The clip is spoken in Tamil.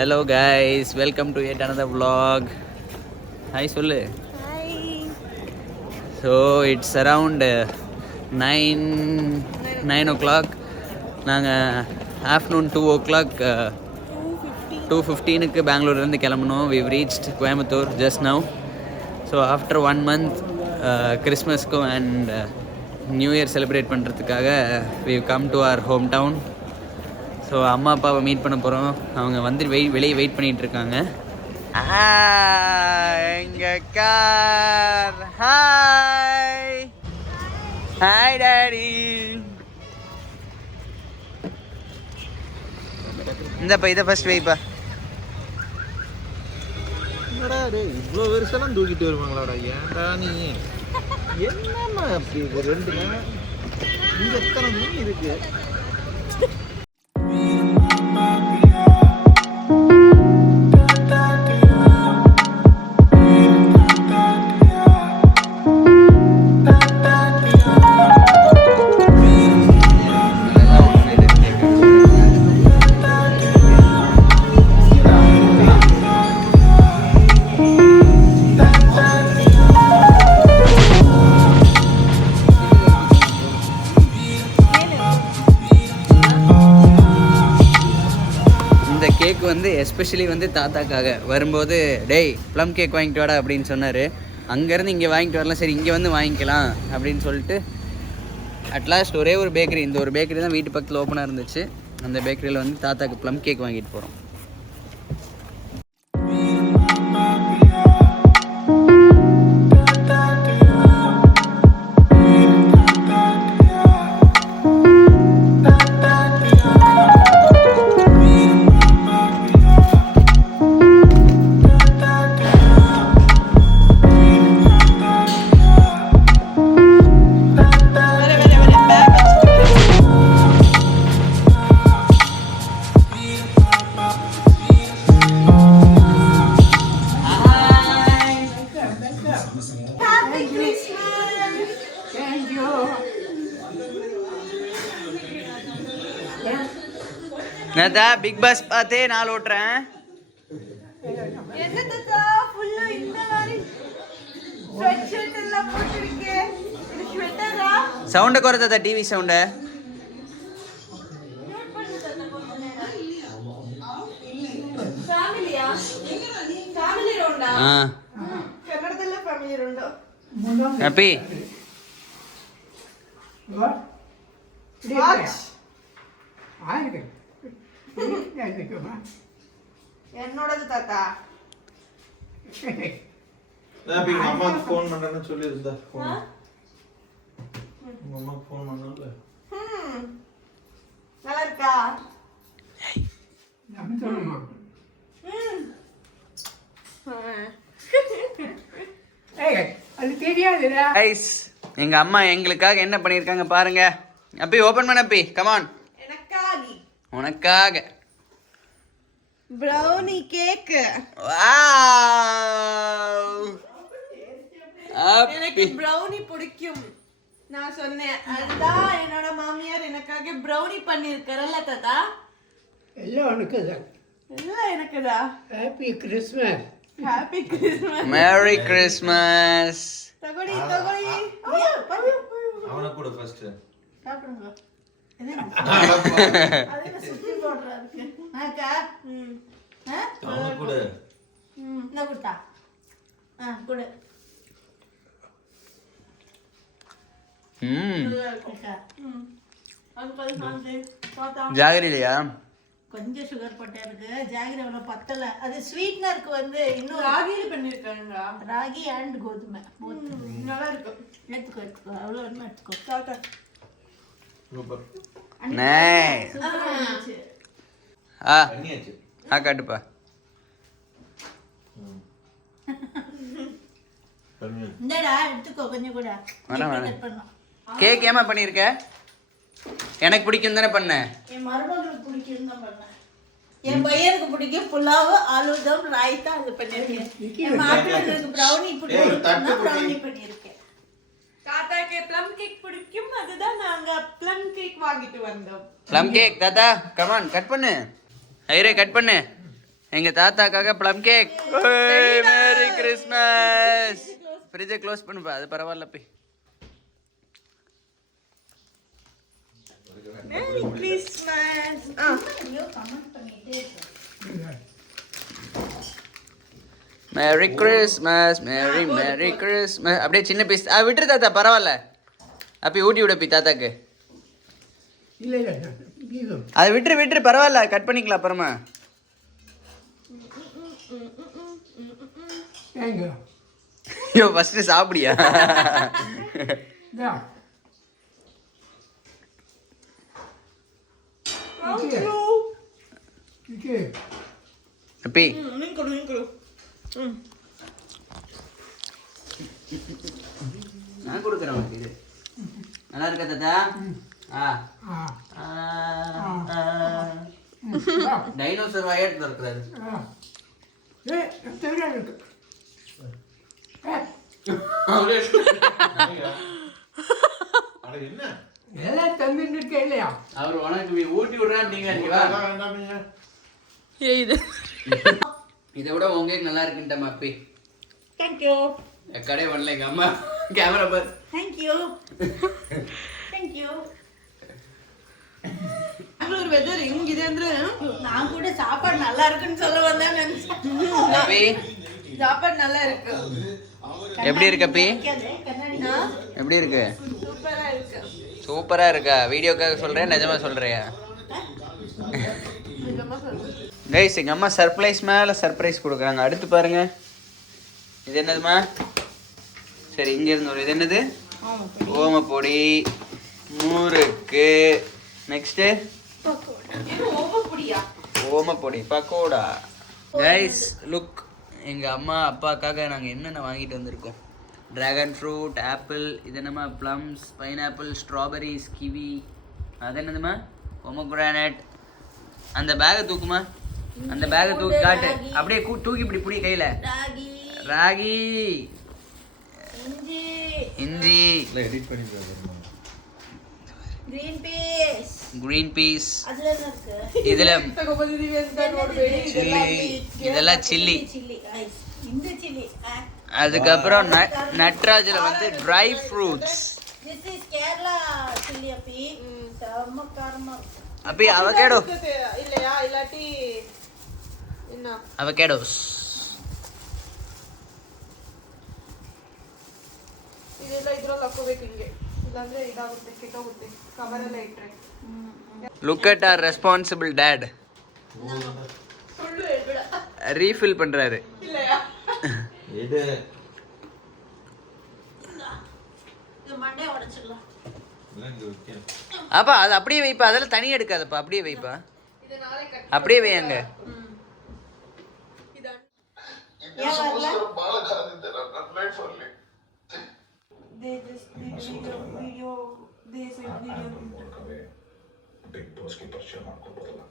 Hello guys, welcome to yet another vlog. Hi சொல்லு. Hi. So it's around 9 o'clock. நாங்கள் afternoon 2 o'clock 2:15க்கு பெங்களூர்லேருந்து கிளம்பணும். We've reached Coimbatore just now. So after 1 month கிறிஸ்மஸ்க்கும் and new year celebrate பண்ணுறதுக்காக we've come to our hometown. So அம்மா அப்பாவை மீட் பண்ண போகிறோம். அவங்க வந்து வெளியே வெயிட் பண்ணிகிட்டு இருக்காங்க. எங்கள் கார். Hi hi daddy. இந்தப்பா இதை ஃபர்ஸ்ட் வைப்பா. இவ்வளோ வருஷம் தூக்கிட்டு வருவாங்களாடா? ஏன்டா நீ என்னம்மா அப்படி ஒரு 2 நாள் இங்கே எத்தனை மீன் இருக்கு? கேக் வந்து எஸ்பெஷலி வந்து தாத்தாக்காக வரும்போது டேய் ப்ளம் கேக் வாங்கிட்டு வாடா அப்படின்னு சொன்னார். அங்கேருந்து இங்கே வாங்கிட்டு வரலாம், சரி இங்கே வந்து வாங்கிக்கலாம் அப்படின்னு சொல்லிட்டு அட்லாஸ்ட் ஒரே ஒரு பேக்கரி, இந்த ஒரு பேக்கரி தான் வீட்டு பக்கத்தில் ஓப்பனாக இருந்துச்சு. அந்த பேக்கரியில் வந்து தாத்தாக்கு ப்ளம் கேக் வாங்கிட்டு போகிறோம். நேதா பிக் பாஸ் பார்த்தே நாள் ஓட்டுறேன். சவுண்டை குறைத்தா டிவி சவுண்டை. ஹாப்பி என்னோடது தாத்தா. அம்மாக்கு ஃபோன் பண்றேன்னு சொல்லி இருந்தா. உங்க அம்மாக்கு ஃபோன் பண்ணல. நல்லா இருக்கா? அது தெரியாதுடா. எங்க அம்மா எங்களுக்காக என்ன பண்ணிருக்காங்க பாருங்க. அப்பி ஓபன் பண்ண அப்பி, கமான். உனக்காக ப்ரௌனி கேக். எனக்கு ப்ரௌனி பிடிக்கும். நான் சொன்னேன் அதுதான் என்னோட மாமியார் எனக்காக ப்ரௌனி பண்ணிருக்காரல்ல தாத்தா. எல்லாம் உனக்கு தான். எல்லாம் எனக்குதா. Happy Christmas. Happy Christmas. Merry Christmas. தகடி தகடி. அவன கூட ஃபர்ஸ்ட் சாப்பிடுங்க. அதே சுத்தி போடுறா இருக்கு. அக்கா அவன கூட இந்த குட்டா கூட ஜாகரி இல்லையா? கொஞ்சம் சுகர் போட்டேன். எனக்கு ஜாகரி அவ்வளோ பத்தல. அது ஸ்வீட்னருக்கு வந்து இன்னும் ராகியில பண்ணிருக்காங்க. ராகி அண்ட் கோதுமை நல்லா இருக்கும். எடுத்துக்கோ எடுத்துக்கோ, அவ்வளோ ஒன்றும் எடுத்துக்கோ. தாத்தா சூப்பர். நைஸ். காட்டுப்பா. இந்தடா எடுத்துக்கோ கொஞ்சம் கூட. கேக் ஏமா பண்ணிருக்க? எனக்கு பிடிக்கும் தானே பண்ண. என் மருமகளுக்கு பிடிக்கும் தான் பண்ணேன். என் பையனுக்கு பிடிக்கும் புலாவ், ஆலூதம், ராய்த்தா அது பண்ணிருக்கேன். என் மாப்பிள்ளைக்கு ப்ரௌனி பிடிக்கும், ப்ரௌனி பண்ணிருக்கேன். தாத்தாக்கு ப்ளம் கேக் பிடிக்கும், அதுதான் நாங்க ப்ளம் கேக் வாங்கிட்டு வந்தோம். ப்ளம் கேக் தாத்தா கமான் கட் பண்ணு. ஐரே கட் பண்ணு. எங்க தாத்தாக்காக ப்ளம் கேக். Merry Christmas. ஃப்ரிட்ஜை க்ளோஸ் பண்ணுப்பா, அது பரவாயில்ல போய். Merry Christmas. ஐயோ கமெண்ட் பண்ணிட்டே இருக்கேன். Merry Christmas, merry Christmas. அப்படியே சின்ன பீஸ் விட்டுரு தாத்தா, பரவாயில்ல. அப்படி ஊட்டி விடப்பி தாத்தாக்கு. இல்லை இல்லை இது அதை விட்டுரு பரவாயில்ல, கட் பண்ணிக்கலாம் அப்புறமா. ஏங்க ஐயோ ஃபஸ்ட்டு சாப்பிடியா? இதா இது அப்பி நான் கொடுக்குறேன் உனக்கு இது. நல்லா இருக்கா தாத்தா? டைனோசர் வாயாட்டு இருக்கிறாரு. இருக்கு என்ன எல்லாம் தந்துட்டு இருக்கே இல்லையா? அவர் உனக்கு ஊட்டி விடுறேன் நீங்க இதை விட உங்க நல்லா இருக்குன்ட்டா அப்பி. தேங்க்யூ. கடை பண்ணல எங்க அம்மா கேமரா பார். தேங்க்யூ. தேங்க்யூ. பெங்களூர் வெதர் ಹಿಂಗಿದೆ ಅಂದ್ರೆ நான் கூட சாப்பாடு நல்லா இருக்குன்னு சொல்ல வந்தேன் நினைச்சேன். அப்பி சாப்பாடு நல்லா இருக்கு. எப்படி இருக்கு அப்பி? எப்படி இருக்கு? சூப்பரா இருக்கு. சூப்பரா இருக்கா? வீடியோக்காக சொல்றேன், நிஜமா சொல்றியா? கைஸ் எங்க அம்மா சர்ப்ரைஸ் மேல சர்ப்ரைஸ் கொடுக்குறாங்க. அடுத்து பாருங்க, இது என்னதுமா? சரி இங்க இருந்து ஒரு இது என்னது? ஓமப்பொடி, முறுக்கு, next omapodi pakoda. Guys look, எங்க அம்மா அப்பாக்காக நாங்க என்னென்ன வாங்கிட்டு வந்திருக்கோம். ட்ராகன் ஃப்ரூட், ஆப்பிள், இது என்னம்மா ப்ளம்ஸ், பைனாப்பிள், ஸ்ட்ராபெரிஸ், கிவி, அது என்னதுமா பொமோகிரானட். அந்த பேகை தூக்குமா, அந்த பேகை தூக்கி காட்டு. அப்படியே தூக்கி இப்படி புடி கையில. ராகி, இஞ்சி, எடிட் பண்ணி கிரீன் பீஸ், அதுல என்ன இருக்கு? இதுல சில்லி, இதெல்லாம் சில்லி. இந்த சில்லி. அதுக்கப்புறம் நட்ராஜ்ல வந்து dry fruits. This is Kerala chilli அப்பி. செம்ம காரமா இருக்கு. அப்பி அவகேடோ இல்லையா இல்லாட்டி என்ன? அவகேடோஸ். ಇದೆಲ್ಲ ಇದ್ರಲ್ಲಿ ಹಾಕೋಬೇಕು ಹಿಂಗೆ, ಇಲ್ಲಾಂದ್ರೆ ಇದಾಗುತ್ತೆ, ಕೆಟ್ಟೋಗುತ್ತೆ. ಕವರೆಲ್ಲ ಇಟ್ರೆ. Look at are responsible date. ಸುಳ್ಳು ಹೇಳ್ಬೇಡ. ரீஃபில் பண்றாரு. இல்லையா? எடு இது மண்டே உடைச்சிடலாம். அப்பா அது அப்படியே வைப்பா, அதெல்லாம் தனியாக எடுக்காதப்பா, அப்படியே வைப்பா. இது நாளை கட். அப்படியே வையாங்க. இதான் ಬಿಗ್ ಬಾಸ್ಗೆ ಪರಿಚಯ ಮಾಡ್ಕೊಬೋದಲ್ಲ.